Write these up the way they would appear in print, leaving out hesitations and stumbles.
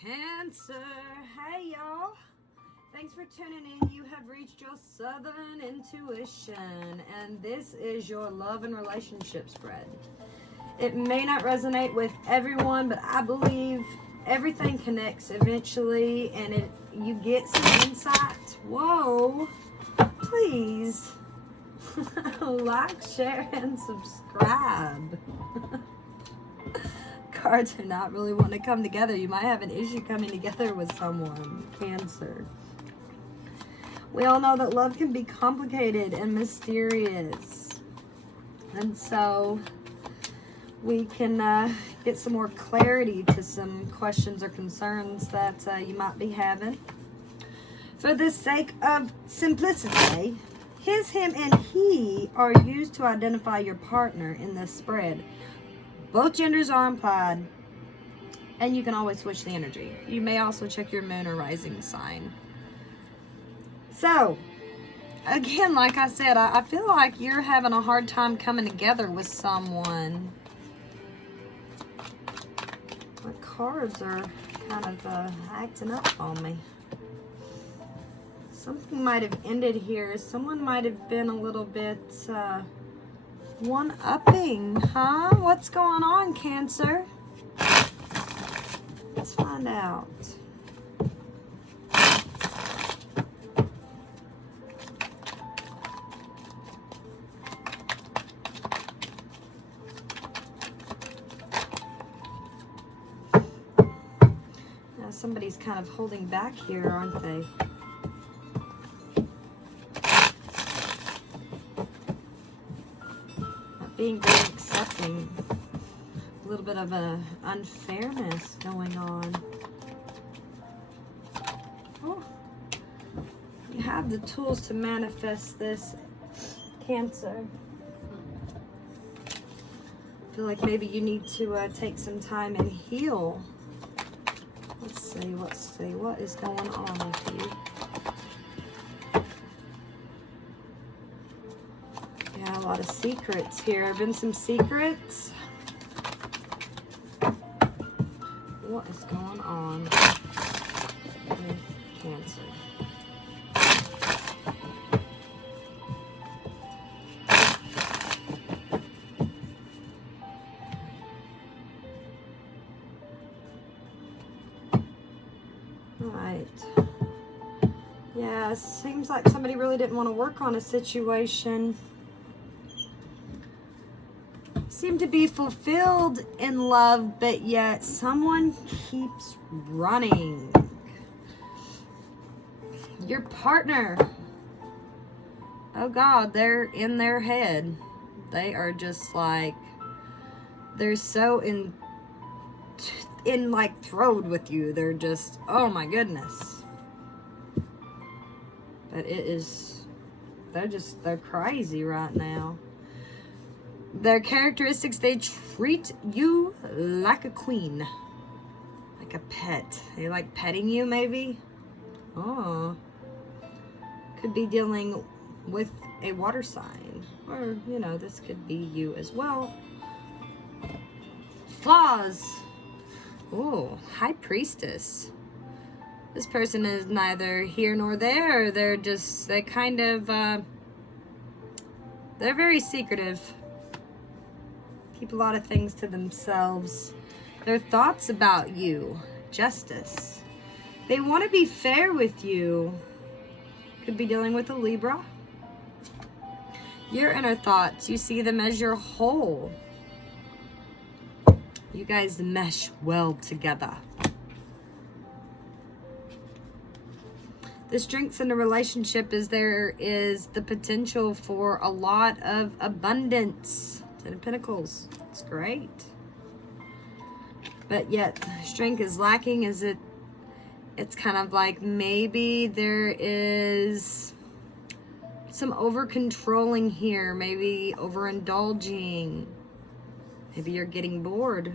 Cancer. Hey, y'all. Thanks for tuning in. You have reached your Southern Intuition, and this is your love and relationship spread. It may not resonate with everyone, but I believe everything connects eventually, and you get some insight. Whoa. Please like, share, and subscribe. Cards do not really want to come together. You might have an issue coming together with someone. Cancer. We all know that love can be complicated and mysterious. And so we can get some more clarity to some questions or concerns that you might be having. For the sake of simplicity, his, him, and he are used to identify your partner in this spread. Both genders are implied, and you can always switch the energy. You may also check your moon or rising sign. So, again, like I said, I feel like you're having a hard time coming together with someone. The cards are kind of acting up on me. Something might have ended here. Someone might have been a little bit one-upping, huh? What's going on, Cancer? Let's find out. Now somebody's kind of holding back here, aren't they? Being very accepting. A little bit of an unfairness going on. Oh, you have the tools to manifest this, Cancer. I feel like maybe you need to take some time and heal. Let's see. What is going on with you? A lot of secrets here. Have been some secrets. What is going on with Cancer? All right. Yeah, it seems like somebody really didn't want to work on a situation. Seem to be fulfilled in love, but yet someone keeps running. Your partner, oh God, they're in their head. They are just like, they're so in like thrilled with you. They're just, oh my goodness. But it is, they're crazy right now. Their characteristics, they treat you like a queen. Like a pet. They like petting you, maybe? Oh. Could be dealing with a water sign. Or, you know, this could be you as well. Flaws. Oh, High Priestess. This person is neither here nor there. They're very secretive. Keep a lot of things to themselves. Their thoughts about you. Justice. They want to be fair with you. Could be dealing with a Libra. Your inner thoughts. You see them as your whole. You guys mesh well together. The strengths in a relationship is there is the potential for a lot of abundance. Ten of Pentacles. It's great. But yet strength is lacking. It's kind of like maybe there is some over controlling here, maybe overindulging. Maybe you're getting bored.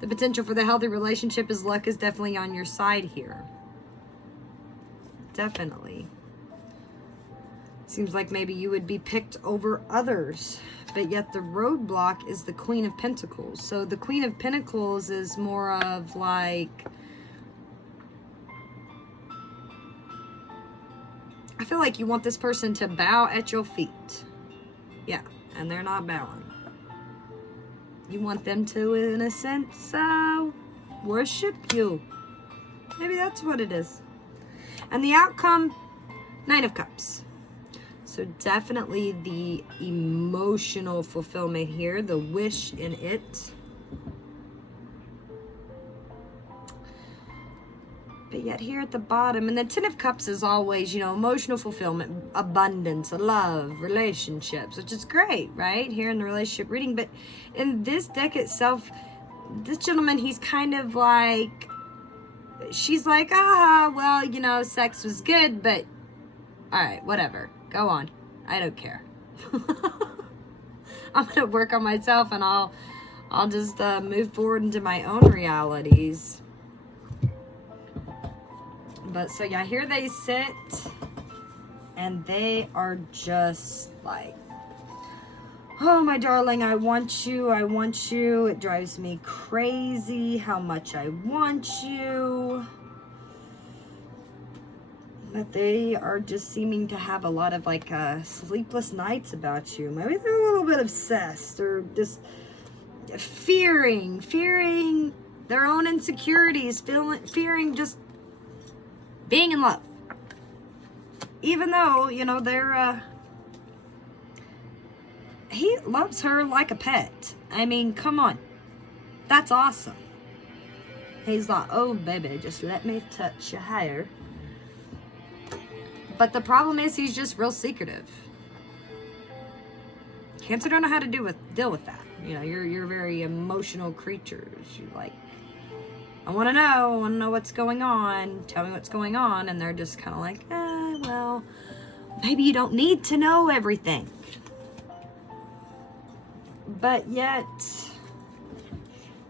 The potential for the healthy relationship is luck is definitely on your side here. Definitely. Seems like maybe you would be picked over others, but yet the roadblock is the Queen of Pentacles. So the Queen of Pentacles is more of like, I feel like you want this person to bow at your feet. Yeah, and they're not bowing. You want them to, in a sense, worship you. Maybe that's what it is. And the outcome, Nine of Cups. So definitely the emotional fulfillment here, the wish in it. But yet here at the bottom, and the Ten of Cups is always, you know, emotional fulfillment, abundance, love, relationships, which is great, right? Here in the relationship reading. But in this deck itself, this gentleman, he's kind of like, she's like, well, you know, sex was good, but all right, whatever. Go on. I don't care. I'm going to work on myself, and I'll just move forward into my own realities. But so yeah, here they sit, and they are just like, oh my darling, I want you, I want you. It drives me crazy how much I want you. But they are just seeming to have a lot of like sleepless nights about you. Maybe they're a little bit obsessed, or just fearing their own insecurities, fearing just being in love. Even though, you know, they're he loves her like a pet. I mean, come on. That's awesome. He's like, oh baby, just let me touch your hair. But the problem is he's just real secretive. Cancer don't know how to deal with that. You know, you're very emotional creatures. You like, I want to know what's going on. Tell me what's going on. And they're just kind of like, well, maybe you don't need to know everything. But yet,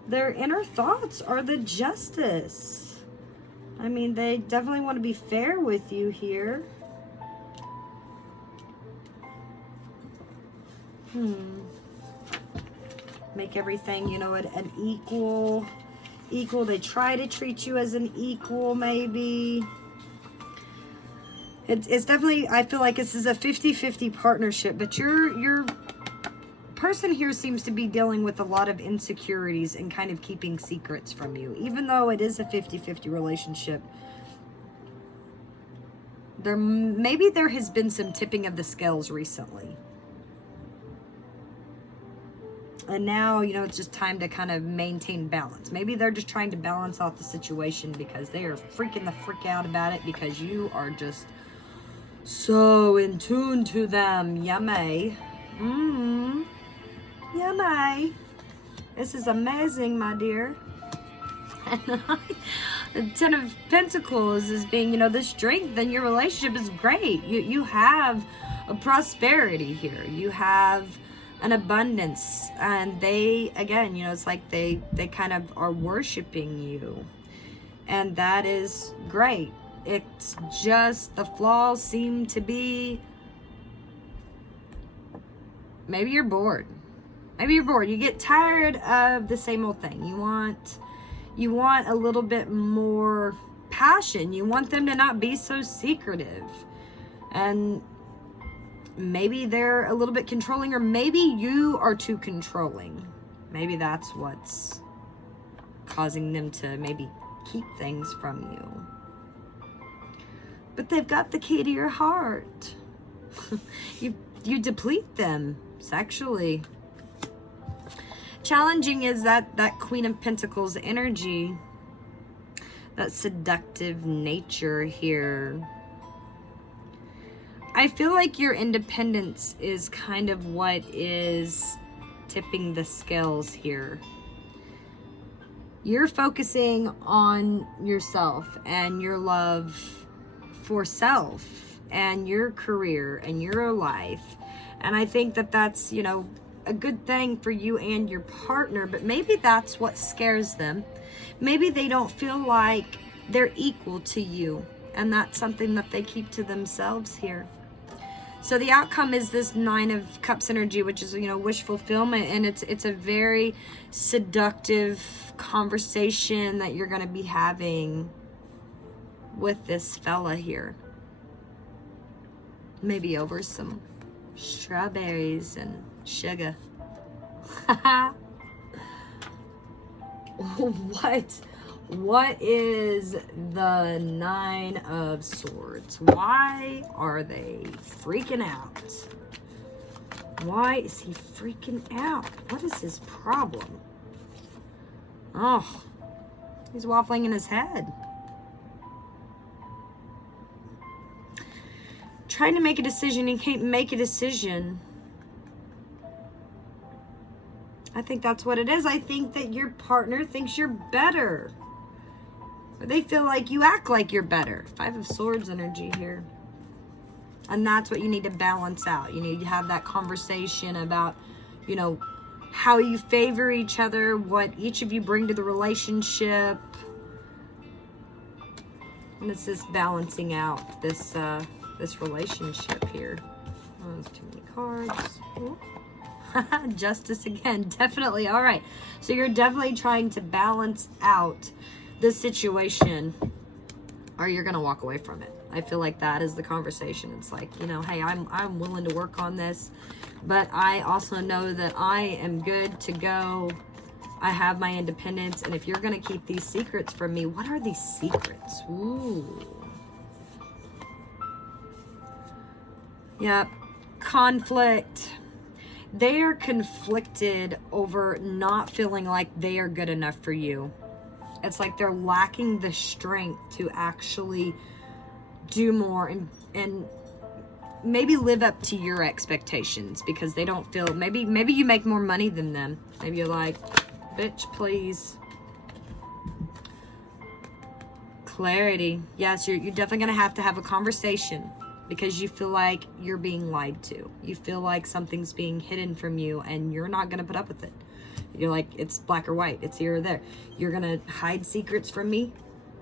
their inner thoughts are the Justice. I mean, they definitely want to be fair with you here. Make everything, you know, an equal. They try to treat you as an equal, maybe. It's definitely, I feel like this is a 50-50 partnership, but your person here seems to be dealing with a lot of insecurities and kind of keeping secrets from you. Even though it is a 50-50 relationship, maybe there has been some tipping of the scales recently. And now, you know, it's just time to kind of maintain balance. Maybe they're just trying to balance out the situation because they are freaking the frick out about it because you are just so in tune to them. Yummy. Yummy. This is amazing, my dear. And the Ten of Pentacles is being, you know, the strength in your relationship is great. You have a prosperity here. You have an abundance, and they, again, you know, it's like they kind of are worshiping you, and that is great. It's just the flaws seem to be, maybe you're bored. You get tired of the same old thing. You want a little bit more passion. You want them to not be so secretive, and maybe they're a little bit controlling, or maybe you are too controlling. Maybe that's what's causing them to maybe keep things from you. But they've got the key to your heart. You deplete them sexually. Challenging is that Queen of Pentacles energy, that seductive nature here. I feel like your independence is kind of what is tipping the scales here. You're focusing on yourself and your love for self and your career and your life. And I think that that's, you know, a good thing for you and your partner, but maybe that's what scares them. Maybe they don't feel like they're equal to you, and that's something that they keep to themselves here. So the outcome is this 9 of Cups energy, which is, you know, wish fulfillment. And it's a very seductive conversation that you're going to be having with this fella here. Maybe over some strawberries and sugar. What is the 9 of Swords? Why are they freaking out? Why is he freaking out? What is his problem? Oh, he's waffling in his head. Trying to make a decision, he can't make a decision. I think that's what it is. I think that your partner thinks you're better. Or they feel like you act like you're better. 5 of Swords energy here. And that's what you need to balance out. You need to have that conversation about, you know, how you favor each other, what each of you bring to the relationship. And it's this balancing out this this relationship here. Oh, there's too many cards. Ooh. Justice again, definitely. All right, so you're definitely trying to balance out the situation, or you're gonna walk away from it. I feel like that is the conversation. It's like, you know, hey, I'm willing to work on this, but I also know that I am good to go. I have my independence, and if you're gonna keep these secrets from me, what are these secrets? Ooh. Yep, conflict. They are conflicted over not feeling like they are good enough for you. It's like they're lacking the strength to actually do more and maybe live up to your expectations, because they don't feel, maybe you make more money than them. Maybe you're like, bitch, please. Clarity. Yes, you're definitely going to have a conversation, because you feel like you're being lied to. You feel like something's being hidden from you, and you're not going to put up with it. You're like, it's black or white. It's here or there. You're going to hide secrets from me.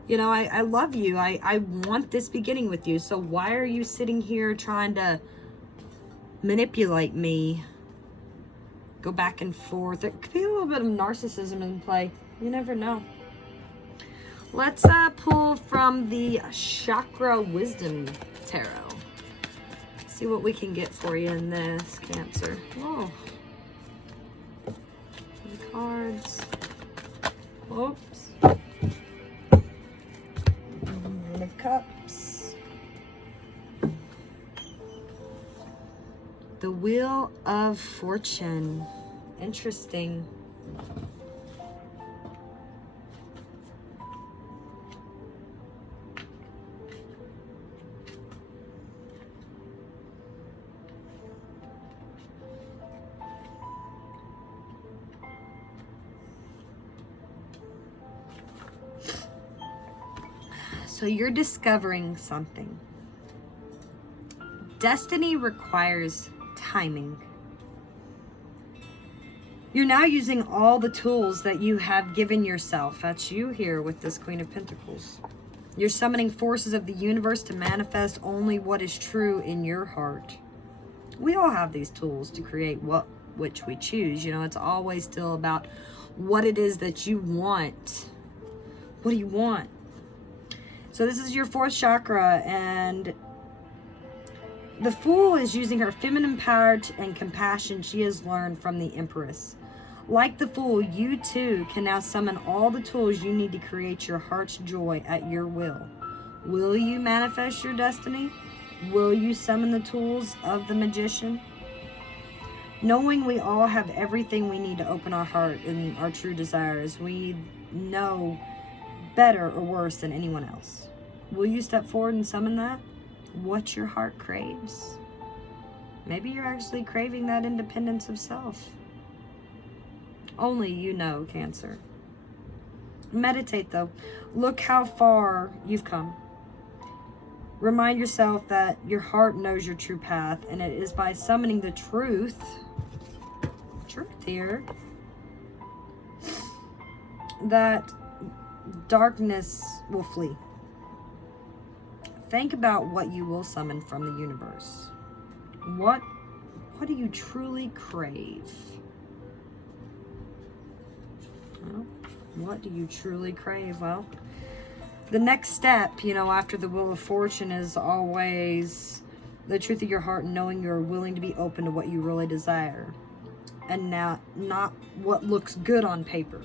You know, I love you. I want this beginning with you. So why are you sitting here trying to manipulate me? Go back and forth. There could be a little bit of narcissism in play. You never know. Let's pull from the Chakra Wisdom Tarot. See what we can get for you in this, Cancer. Oh. Some cards. Oops. 9 of Cups. The Wheel of Fortune. Interesting. So you're discovering something. Destiny requires timing. You're now using all the tools that you have given yourself. That's you here with this Queen of Pentacles. You're summoning forces of the universe to manifest only what is true in your heart. We all have these tools to create which we choose. You know, it's always still about what it is that you want. What do you want? So this is your 4th chakra, and the Fool is using her feminine power and compassion she has learned from the Empress. Like the Fool, you too can now summon all the tools you need to create your heart's joy at your will. Will you manifest your destiny? Will you summon the tools of the Magician? Knowing we all have everything we need to open our heart and our true desires, we know better or worse than anyone else. Will you step forward and summon that? What your heart craves. Maybe you're actually craving that independence of self. Only you know, Cancer. Meditate though. Look how far you've come. Remind yourself that your heart knows your true path, and it is by summoning the truth here, that darkness will flee. Think about what you will summon from the universe. What do you truly crave? Well, what do you truly crave? Well, the next step, after the Wheel of Fortune is always the truth of your heart and knowing you're willing to be open to what you really desire. And now, not what looks good on paper,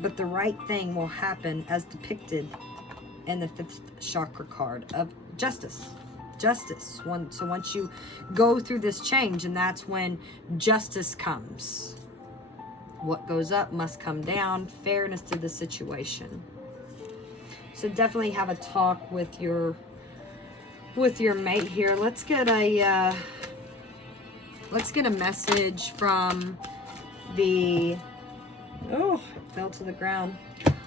but the right thing will happen as depicted in the 5th chakra card of justice. Justice. So once you go through this change, and that's when justice comes. What goes up must come down. Fairness to the situation. So definitely have a talk with your mate here. Let's get a message from the, oh, it fell to the ground.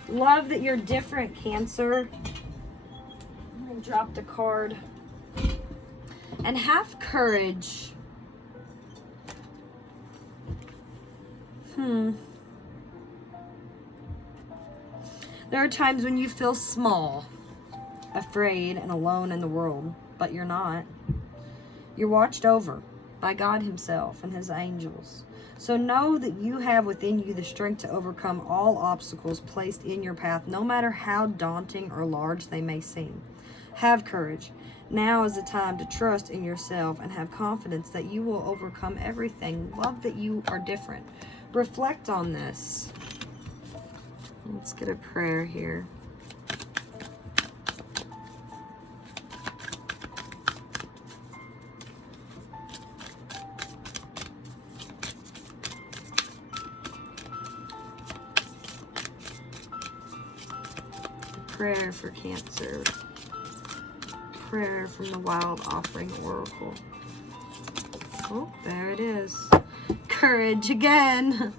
Love that you're different, Cancer. I dropped a card. And have courage. There are times when you feel small, afraid, and alone in the world, but you're not. You're watched over by God Himself and His angels. So know that you have within you the strength to overcome all obstacles placed in your path, no matter how daunting or large they may seem. Have courage. Now is the time to trust in yourself and have confidence that you will overcome everything. Love that you are different. Reflect on this. Let's get a prayer here. Prayer for Cancer. Prayer from the Wild Offering Oracle. Oh, there it is. Courage again.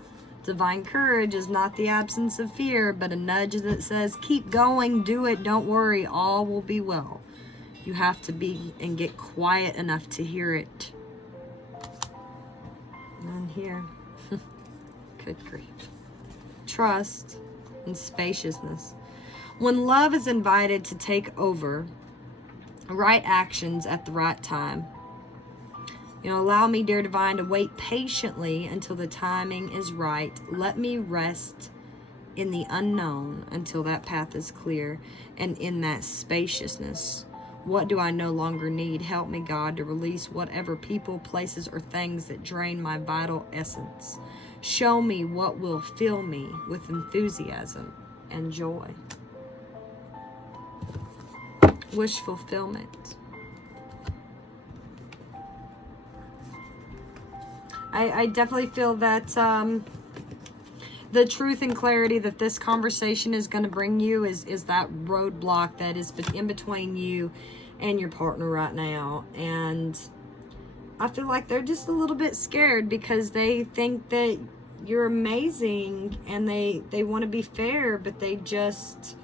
Divine courage is not the absence of fear, but a nudge that says, keep going, do it, don't worry, all will be well. You have to be and get quiet enough to hear it. And here, good grief. Trust and spaciousness. When love is invited to take over, right actions at the right time. Allow me, dear divine, to wait patiently until the timing is right. Let me rest in the unknown until that path is clear, and in that spaciousness. What do I no longer need? Help me, God, to release whatever people, places, or things that drain my vital essence. Show me what will fill me with enthusiasm and joy. Wish fulfillment. I definitely feel that the truth and clarity that this conversation is going to bring you is that roadblock that is in between you and your partner right now. And I feel like they're just a little bit scared because they think that you're amazing and they want to be fair, but they just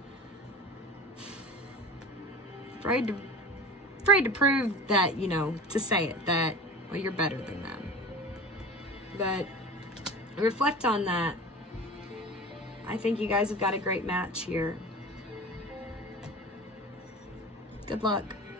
afraid to prove that, to say it, that, well, you're better than them. But reflect on that. I think you guys have got a great match here. Good luck.